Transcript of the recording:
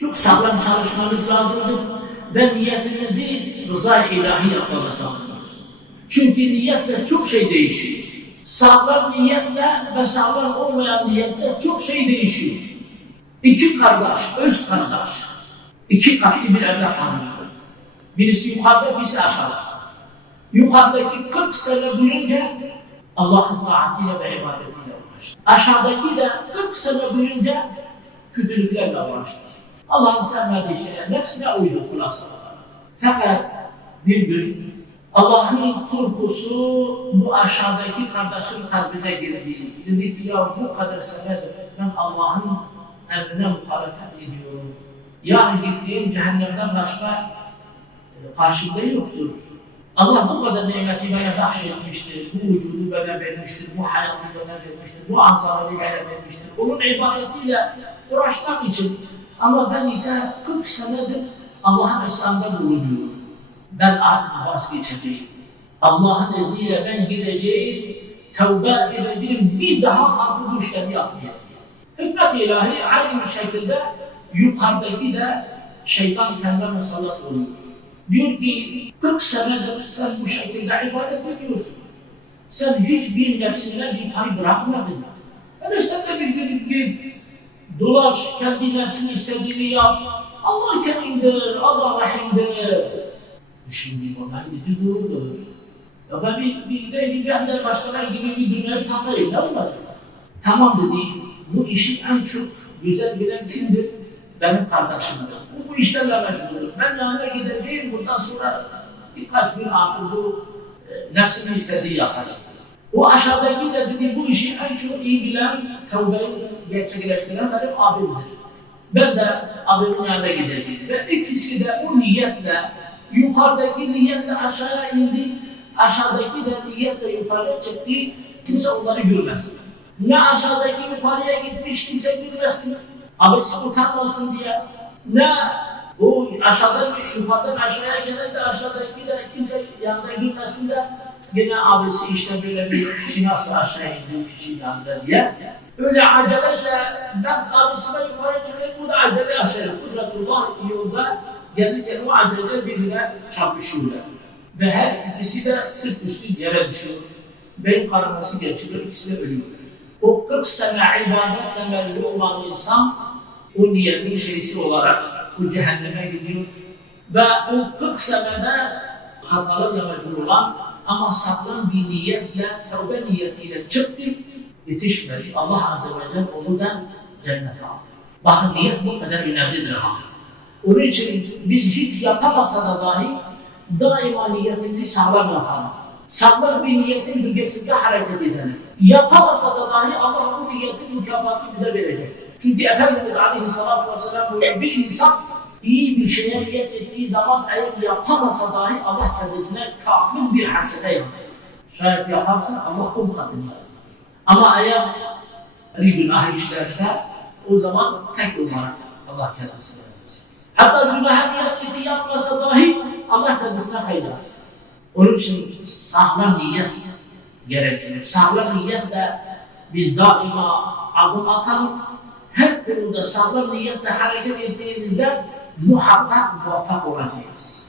Çok sağlam çalışmamız lazımdır ve niyetimizi rıza ilahi yapmamız lazımdır. Çünkü niyetle çok şey değişiyor. Sağlam niyetle ve sağlam olmayan niyetle çok şey değişiyor. İki kardeş, öz kardeş, iki katlı bir evde kalıyor. Birisi yukarıda, birisi aşağıda. Yukarıdaki 40 sene boyunca Allah'ın taatiyle ve ibadetiyle uğraştı. Aşağıdaki de 40 sene boyunca kötülüklerle uğraştı. Allah'ın sevmediği şeye nefsine uydu kulası. Fakat bir gün Allah'ın korkusu bu aşağıdaki kardeşin kalbine girdi. Dedi ki ya bu kadar senedir ben Allah'ın emrine muhalefet ediyorum. Yani gittiğim cehennemden başka e, karşımda yoktur. Allah bu kadar nimeti bana bahşetmiştir, bu vücudu bana vermiştir, bu hayatı bana vermiştir, bu azaları bana vermiştir. Onun ibadetiyle uğraşmak için ama ben ise 40 senedir Allah'ın İslam'da bulunuyorum. Ben artık vazgeçeceğim. Allah'ın izniyle ben gideceğim, tevbe edeceğim, bir daha artık bu işlemi yapmayacağım. Hikmet ilahi aynı şekilde yukarıdaki de şeytan kendine musallat oluyor. Diyor ki 40 senedir sen bu şekilde ibadet ediyorsun. Sen hiçbir nefsine bir pay bırakmadın. Öyle sen de bir gün git, dolaş, kendi nefsini istediğini yap. Allah kerimdir, Allah rahimdir. Şimdi bana dedi doğrudur. Ya ben bir, bir de bir ben de başkaları gibi bir dünyayı tatlayayım, ne olacak? Tamam dedi, bu işi en çok güzel bilen kimdir? Benim kardeşimdir. Bu, bu işlerle meşguldür. Ben yanına gideceğim, bundan sonra birkaç gün artık bu e, nefsinin istediği yapacak. O aşağıdaki de dedi, bu işi en çok iyi bilen, tevbeyi gerçekleştiren benim abimdir. Ben de abimin yanına gideceğim. Ve ikisi de o niyetle, yukarıdaki niyetle aşağıya indi, aşağıdaki de niyetle yukarıya çıktı, kimse onları görmesin. Ne aşağıdaki yukarıya gitmiş kimse görmesin, abisi utanmasın diye, ne o aşağıdan yukarıdan aşağıya gelen de aşağıdaki de kimse yanında girmesin de yine abisi işte böyle bir kişi nasıl aşağı indi kişi yanında diye. Öyle aceleyle ben abisine yukarı çıkayım, bu da acele aşağı. Kudretullah yolda gelirken o acele birbirine çarpışıyorlar. Ve her ikisi de sırt üstü yere düşüyor. Beyin kanaması geçiriyor, ikisi de ölüyor. O 40 sene ibadetle mecbur olan insan o niyetin şeysi olarak bu cehenneme gidiyor. Ve o 40 senede mecbur olan ama sağlam bir niyetle, tevbe niyetiyle çıktı, yetişmedi. Allah Azze ve Celle onu da cennete alıyor. Bakın niyet bu kadar önemlidir ha. Onun için biz hiç yapamasa da dahi daima niyetimizi sağlam yapalım. Sağlam bir niyetin bölgesinde hareket edelim. Yapamasa da dahi Allah bu niyetin mükafatını bize verecek. Çünkü Efendimiz Aleyhisselatü Vesselam buyuruyor, bir insan iyi bir şeye niyet ettiği zaman eğer yapamasa dahi Allah kendisine kamil bir hasene yazar. Şayet yaparsa Allah on katını yazar. Ama eğer bir günah işlerse o zaman tek olarak Allah kendisine yazar. Hatta günah niyet ettiği yapmasa dahi Allah kendisine hayır. Onun için sağlam niyet gerekiyor. Sağlam niyetle biz daima adım atalım. Her konuda sağlam niyetle hareket ettiğimizde muhakkak muvaffak olacağız.